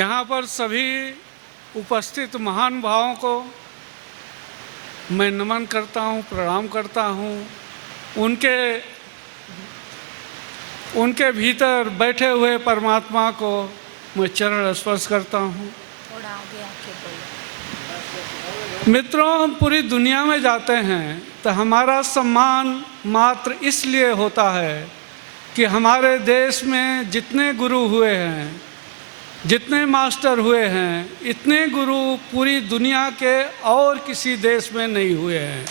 यहाँ पर सभी उपस्थित महान भावों को मैं नमन करता हूँ, प्रणाम करता हूँ। उनके भीतर बैठे हुए परमात्मा को मैं चरण स्पर्श करता हूँ। थोड़ा आगे आके बोलो। मित्रों, हम पूरी दुनिया में जाते हैं तो हमारा सम्मान मात्र इसलिए होता है कि हमारे देश में जितने गुरु हुए हैं, जितने मास्टर हुए हैं, इतने गुरु पूरी दुनिया के और किसी देश में नहीं हुए हैं।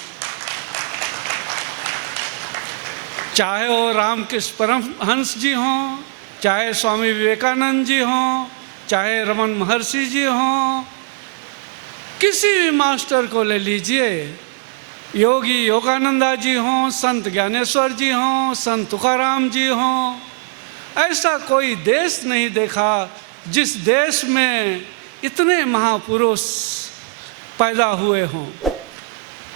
चाहे वो रामकृष्ण परमहंस जी हों, चाहे स्वामी विवेकानंद जी हों, चाहे रमन महर्षि जी हों, किसी भी मास्टर को ले लीजिए, योगी योगानंदा जी हों, संत ज्ञानेश्वर जी हों, संत तुकाराम जी हों, ऐसा कोई देश नहीं देखा जिस देश में इतने महापुरुष पैदा हुए हों।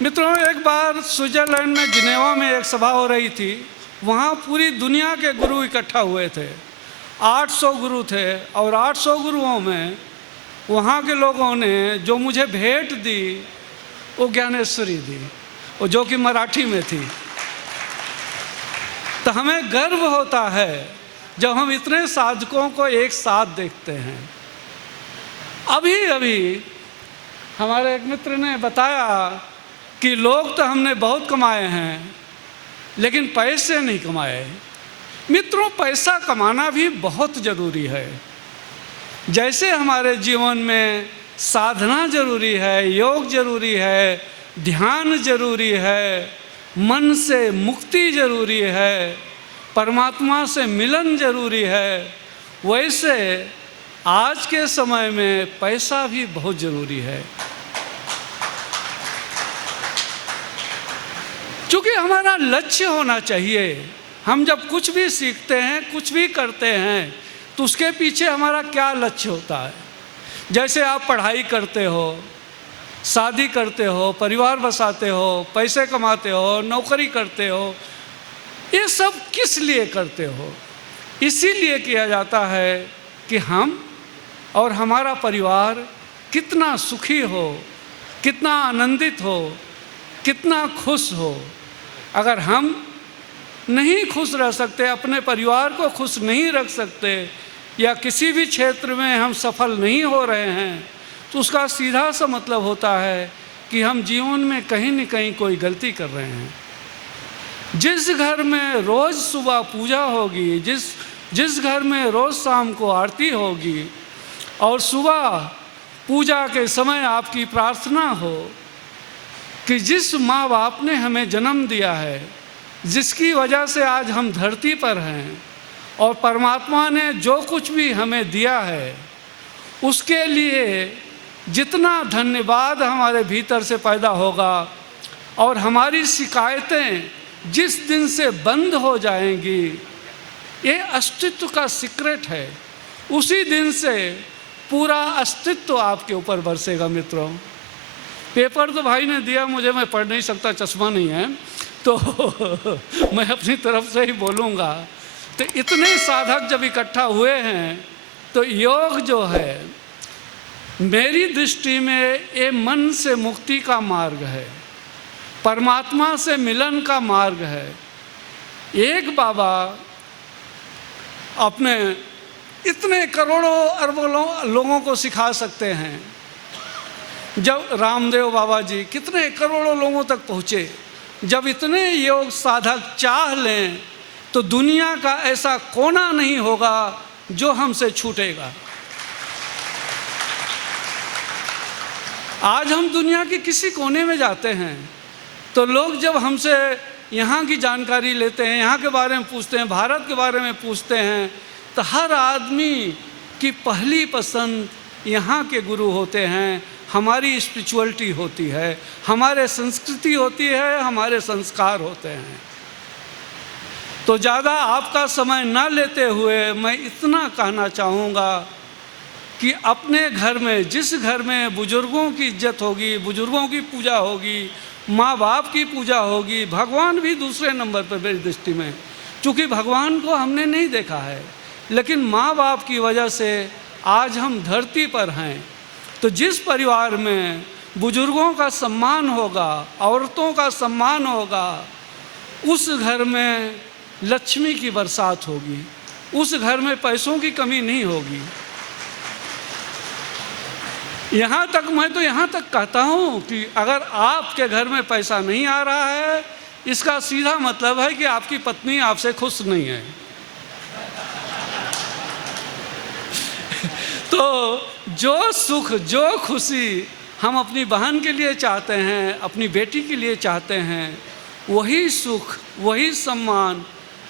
मित्रों, एक बार स्विट्जरलैंड में जिनेवा में एक सभा हो रही थी। वहाँ पूरी दुनिया के गुरु इकट्ठा हुए थे। 800 गुरु थे और 800 गुरुओं में वहाँ के लोगों ने जो मुझे भेंट दी वो ज्ञानेश्वरी दी, वो जो कि मराठी में थी। तो हमें गर्व होता है जब हम इतने साधकों को एक साथ देखते हैं। अभी अभी हमारे एक मित्र ने बताया कि लोग तो हमने बहुत कमाए हैं लेकिन पैसे नहीं कमाए। मित्रों, पैसा कमाना भी बहुत ज़रूरी है। जैसे हमारे जीवन में साधना जरूरी है, योग जरूरी है, ध्यान जरूरी है, मन से मुक्ति जरूरी है, परमात्मा से मिलन जरूरी है, वैसे आज के समय में पैसा भी बहुत ज़रूरी है। क्योंकि हमारा लक्ष्य होना चाहिए। हम जब कुछ भी सीखते हैं, कुछ भी करते हैं, तो उसके पीछे हमारा क्या लक्ष्य होता है। जैसे आप पढ़ाई करते हो, शादी करते हो, परिवार बसाते हो, पैसे कमाते हो, नौकरी करते हो, ये सब किस लिए करते हो? इसीलिए किया जाता है कि हम और हमारा परिवार कितना सुखी हो, कितना आनंदित हो, कितना खुश हो। अगर हम नहीं खुश रह सकते, अपने परिवार को खुश नहीं रख सकते, या किसी भी क्षेत्र में हम सफल नहीं हो रहे हैं, तो उसका सीधा सा मतलब होता है कि हम जीवन में कहीं न कहीं कोई गलती कर रहे हैं। जिस घर में रोज़ सुबह पूजा होगी, जिस घर में रोज़ शाम को आरती होगी और सुबह पूजा के समय आपकी प्रार्थना हो कि जिस माँ बाप ने हमें जन्म दिया है, जिसकी वजह से आज हम धरती पर हैं, और परमात्मा ने जो कुछ भी हमें दिया है उसके लिए जितना धन्यवाद हमारे भीतर से पैदा होगा और हमारी शिकायतें जिस दिन से बंद हो जाएंगी, ये अस्तित्व का सीक्रेट है। उसी दिन से पूरा अस्तित्व आपके ऊपर बरसेगा। मित्रों, पेपर तो भाई ने दिया मुझे, मैं पढ़ नहीं सकता, चश्मा नहीं है, तो मैं अपनी तरफ से ही बोलूँगा। तो इतने साधक जब इकट्ठा हुए हैं तो योग जो है, मेरी दृष्टि में ये मन से मुक्ति का मार्ग है, परमात्मा से मिलन का मार्ग है। एक बाबा अपने इतने करोड़ों अरबों लोगों को सिखा सकते हैं। जब रामदेव बाबा जी कितने करोड़ों लोगों तक पहुँचे। जब इतने योग साधक चाह लें तो दुनिया का ऐसा कोना नहीं होगा जो हमसे छूटेगा। आज हम दुनिया के किसी कोने में जाते हैं तो लोग जब हमसे यहाँ की जानकारी लेते हैं, यहाँ के बारे में पूछते हैं, भारत के बारे में पूछते हैं, तो हर आदमी की पहली पसंद यहाँ के गुरु होते हैं, हमारी स्पिरिचुअलिटी होती है, हमारे संस्कृति होती है, हमारे संस्कार होते हैं। तो ज़्यादा आपका समय ना लेते हुए मैं इतना कहना चाहूँगा कि अपने घर में, जिस घर में बुज़ुर्गों की इज्जत होगी, बुज़ुर्गों की पूजा होगी, माँ बाप की पूजा होगी, भगवान भी दूसरे नंबर पर मेरी दृष्टि में, क्योंकि भगवान को हमने नहीं देखा है, लेकिन माँ बाप की वजह से आज हम धरती पर हैं। तो जिस परिवार में बुजुर्गों का सम्मान होगा, औरतों का सम्मान होगा, उस घर में लक्ष्मी की बरसात होगी, उस घर में पैसों की कमी नहीं होगी। यहाँ तक, मैं तो यहाँ तक कहता हूँ कि अगर आपके घर में पैसा नहीं आ रहा है, इसका सीधा मतलब है कि आपकी पत्नी आपसे खुश नहीं है। तो जो सुख, जो खुशी हम अपनी बहन के लिए चाहते हैं, अपनी बेटी के लिए चाहते हैं, वही सुख, वही सम्मान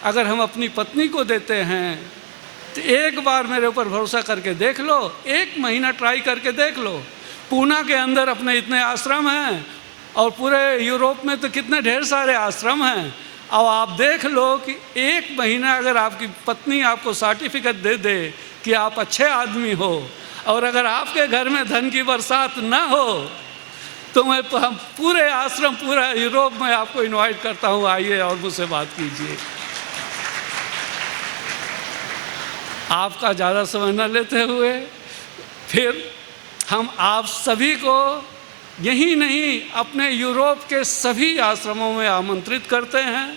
अगर हम अपनी पत्नी को देते हैं, तो एक बार मेरे ऊपर भरोसा करके देख लो, 1 महीना ट्राई करके देख लो। पूना के अंदर अपने इतने आश्रम हैं और पूरे यूरोप में तो कितने ढेर सारे आश्रम हैं। अब आप देख लो कि 1 महीना अगर आपकी पत्नी आपको सर्टिफिकेट दे दे कि आप अच्छे आदमी हो, और अगर आपके घर में धन की बरसात ना हो, तो हम पूरे आश्रम, पूरा यूरोप में आपको इनवाइट करता हूँ, आइए और मुझसे बात कीजिए। आपका ज़्यादा समय न लेते हुए फिर हम आप सभी को यही नहीं, अपने यूरोप के सभी आश्रमों में आमंत्रित करते हैं।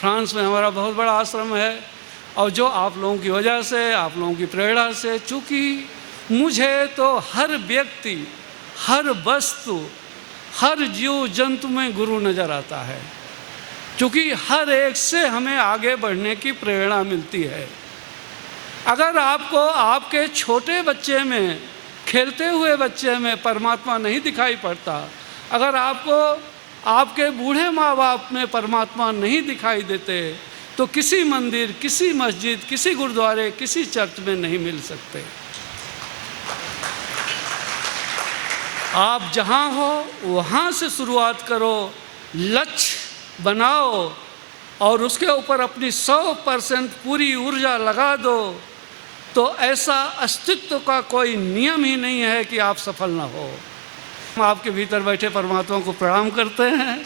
फ्रांस में हमारा बहुत बड़ा आश्रम है, और जो आप लोगों की वजह से, आप लोगों की प्रेरणा से, चूँकि मुझे तो हर व्यक्ति, हर वस्तु, हर जीव जंतु में गुरु नज़र आता है, क्योंकि हर एक से हमें आगे बढ़ने की प्रेरणा मिलती है। अगर आपको आपके छोटे बच्चे में, खेलते हुए बच्चे में परमात्मा नहीं दिखाई पड़ता, अगर आपको आपके बूढ़े माँ बाप में परमात्मा नहीं दिखाई देते, तो किसी मंदिर, किसी मस्जिद, किसी गुरुद्वारे, किसी चर्च में नहीं मिल सकते। आप जहाँ हो वहाँ से शुरुआत करो, लक्ष्य बनाओ और उसके ऊपर अपनी 100% पूरी ऊर्जा लगा दो, तो ऐसा अस्तित्व का कोई नियम ही नहीं है कि आप सफल ना हो। हम आपके भीतर बैठे परमात्मा को प्रणाम करते हैं